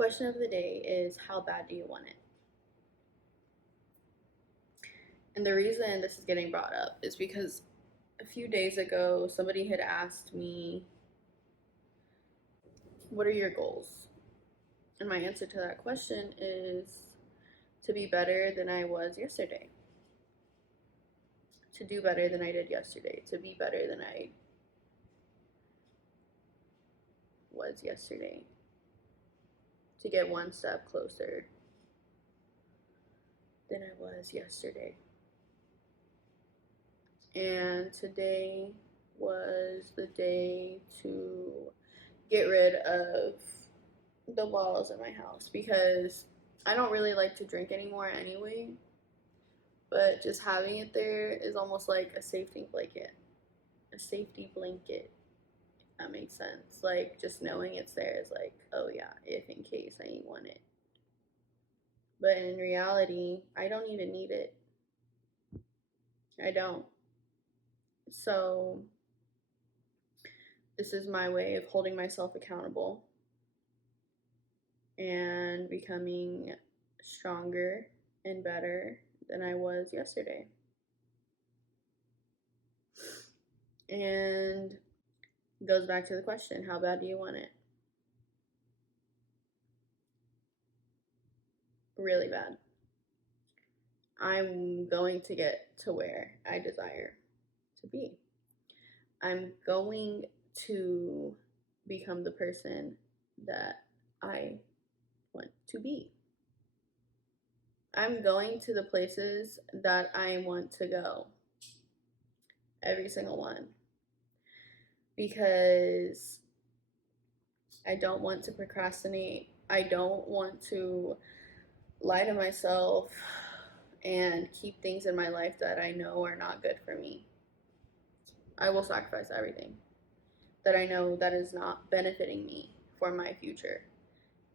Question of the day is, how bad do you want it? And the reason this is getting brought up is because a few days ago, somebody had asked me, what are your goals? And my answer to that question is to be better than I was yesterday, to do better than I did yesterday, to be better than I was yesterday, to get one step closer than I was yesterday. And today was the day to get rid of the walls in my house because I don't really like to drink anymore anyway. But just having it there is almost like a safety blanket. A safety blanket. If that makes sense. Like just knowing it's there is like, oh yeah, if in case I want it. But in reality, I don't even need it. I don't. So this is my way of holding myself accountable and becoming stronger and better than I was yesterday. And goes back to the question, how bad do you want it? Really bad. I'm going to get to where I desire to be. I'm going to become the person that I want to be. I'm going to the places that I want to go. Every single one. Because I don't want to procrastinate. I don't want to lie to myself and keep things in my life that I know are not good for me. I will sacrifice everything that I know that is not benefiting me for my future,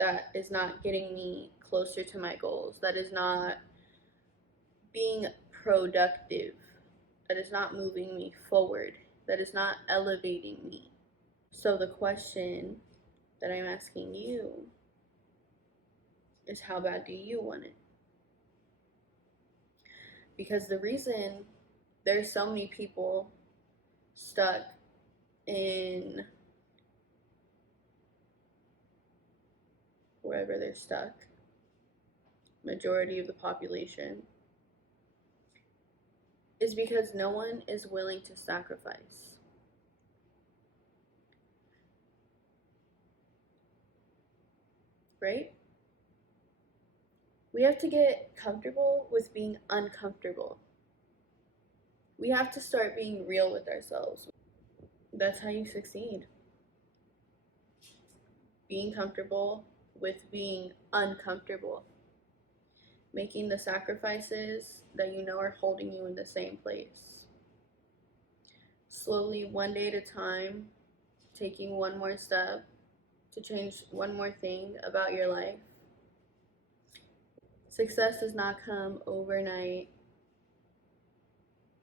that is not getting me closer to my goals, that is not being productive, that is not moving me forward, that is not elevating me. So the question that I'm asking you is, how bad do you want it? Because the reason there's so many people stuck in wherever they're stuck, majority of the population, is because no one is willing to sacrifice. Right? We have to get comfortable with being uncomfortable. We have to start being real with ourselves. That's how you succeed. Being comfortable with being uncomfortable. Making the sacrifices that you know are holding you in the same place. Slowly, one day at a time, taking one more step to change one more thing about your life. Success does not come overnight.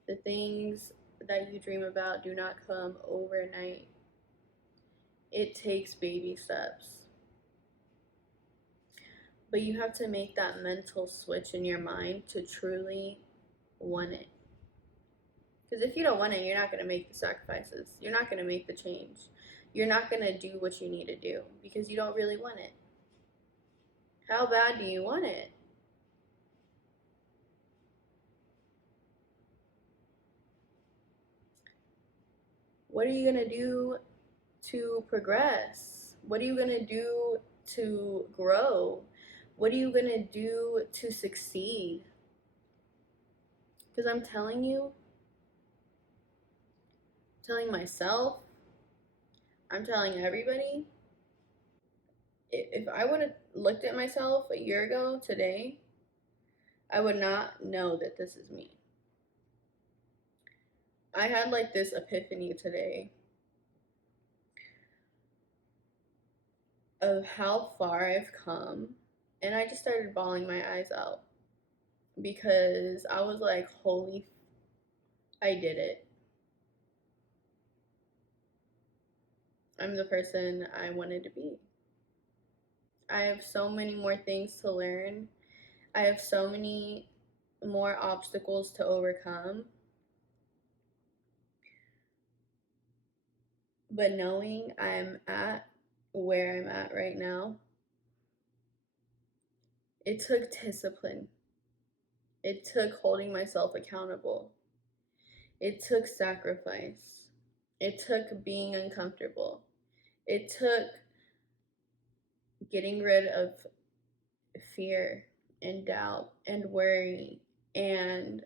The things that you dream about do not come overnight. It takes baby steps. But you have to make that mental switch in your mind to truly want it. Because if you don't want it, you're not going to make the sacrifices. You're not going to make the change. You're not going to do what you need to do because you don't really want it. How bad do you want it? What are you going to do to progress? What are you going to do to grow? What are you going to do to succeed? Because I'm telling you, telling myself, I'm telling everybody, if I would have looked at myself a year ago today, I would not know that this is me. I had like this epiphany today of how far I've come, and I just started bawling my eyes out because I was like, holy, I did it. I'm the person I wanted to be. I have so many more things to learn. I have so many more obstacles to overcome. But knowing I'm at where I'm at right now, it took discipline. It took holding myself accountable. It took sacrifice. It took being uncomfortable. It took getting rid of fear and doubt and worry and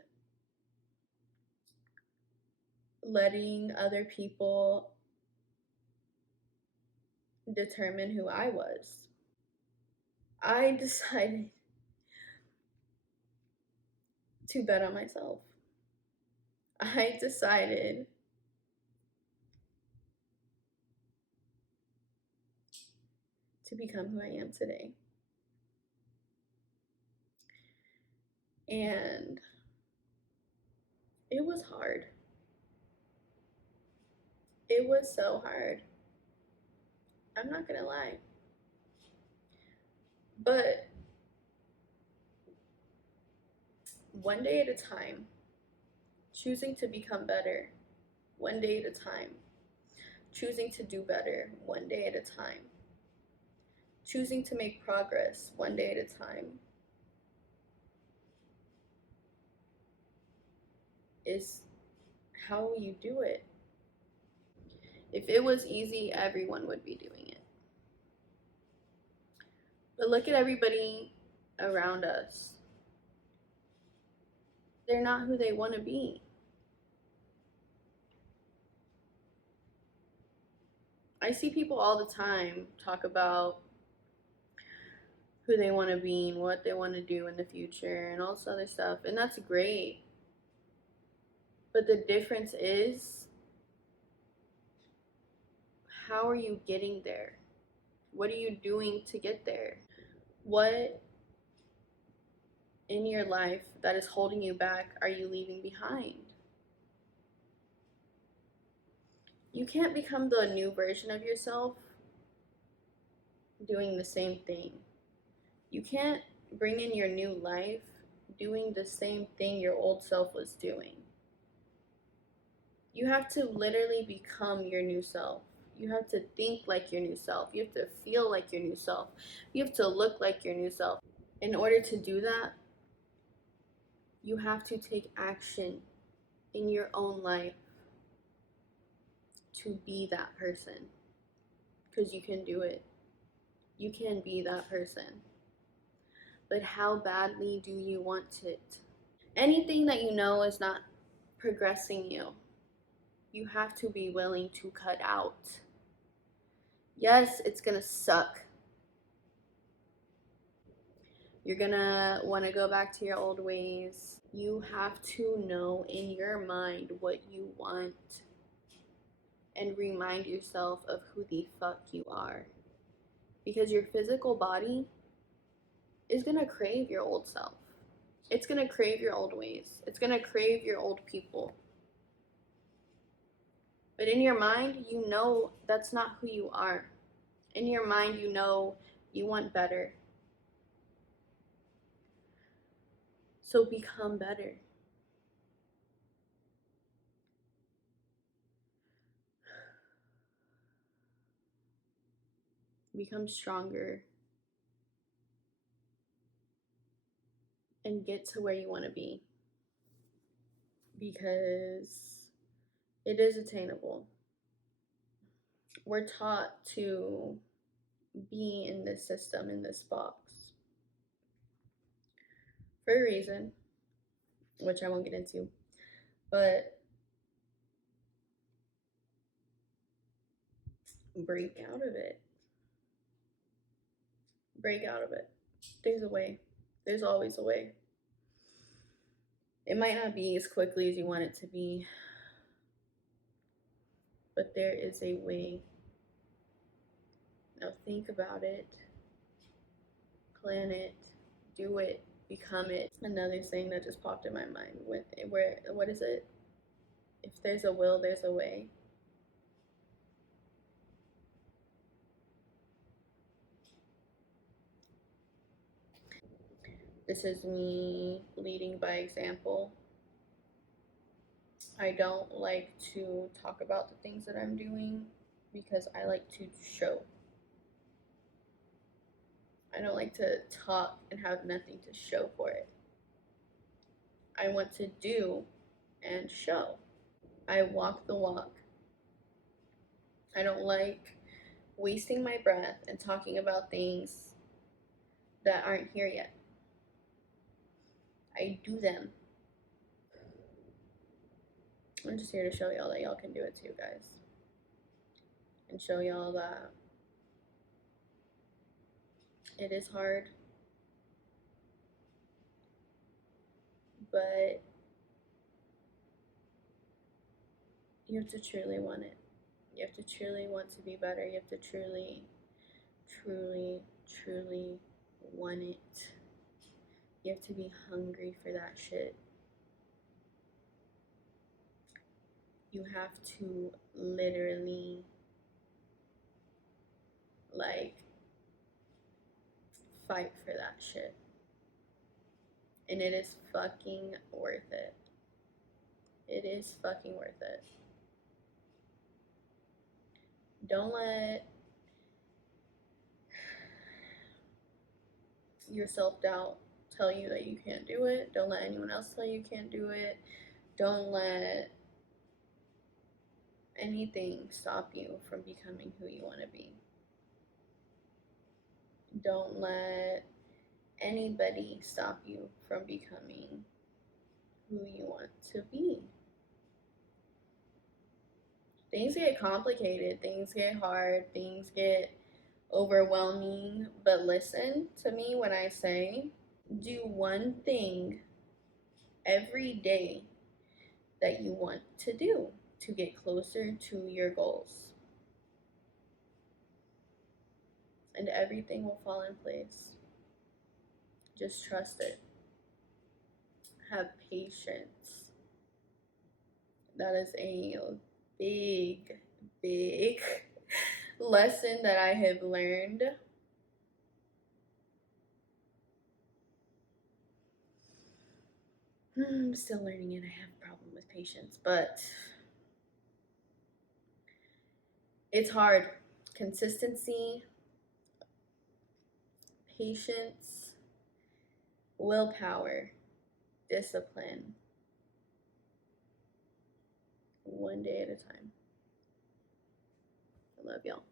letting other people determine who I was. I decided to bet on myself. I decided to become who I am today. And it was hard. It was so hard. I'm not gonna lie. But one day at a time, choosing to become better, one day at a time, choosing to do better, one day at a time, choosing to make progress, one day at a time, is how you do it. If it was easy, everyone would be doing it. But look at everybody around us. They're not who they want to be. I see people all the time talk about who they want to be and what they want to do in the future and all this other stuff, and that's great. But the difference is, how are you getting there? What are you doing to get there? What in your life that is holding you back are you leaving behind? You can't become the new version of yourself doing the same thing. You can't bring in your new life doing the same thing your old self was doing. You have to literally become your new self. You have to think like your new self. You have to feel like your new self. You have to look like your new self. In order to do that, you have to take action in your own life to be that person. Because you can do it. You can be that person. But how badly do you want it? Anything that you know is not progressing you, you have to be willing to cut out. Yes, it's gonna suck. You're gonna wanna go back to your old ways. You have to know in your mind what you want and remind yourself of who the fuck you are. Because your physical body is gonna crave your old self. It's gonna crave your old ways. It's gonna crave your old people. But in your mind, you know that's not who you are. In your mind, you know you want better. So become better. Become stronger. And get to where you want to be. Because it is attainable. We're taught to be in this system, in this box, for a reason, which I won't get into. But break out of it. Break out of it. There's a way. There's always a way. It might not be as quickly as you want it to be, but there is a way. Now think about it, plan it, do it, become it. Another thing that just popped in my mind, what is it? If there's a will, there's a way. This is me leading by example. I don't like to talk about the things that I'm doing because I like to show. I don't like to talk and have nothing to show for it. I want to do and show. I walk the walk. I don't like wasting my breath and talking about things that aren't here yet. I do them. I'm just here to show y'all that y'all can do it too, guys. And show y'all that it is hard, but you have to truly want it. You have to truly want to be better. You have to truly, truly, truly want it. You have to be hungry for that shit. You have to literally, like, fight for that shit. And it is fucking worth it. It is fucking worth it. Don't let your self-doubt tell you that you can't do it. Don't let anyone else tell you can't do it. Don't let anything stop you from becoming who you want to be. Don't let anybody stop you from becoming who you want to be. Things get complicated, things get hard, things get overwhelming, but listen to me when I say do one thing every day that you want to do to get closer to your goals. And everything will fall in place. Just trust it. Have patience. That is a big, big lesson that I have learned. I'm still learning it. I have a problem with patience, but it's hard. Consistency, patience, willpower, discipline. One day at a time. I love y'all.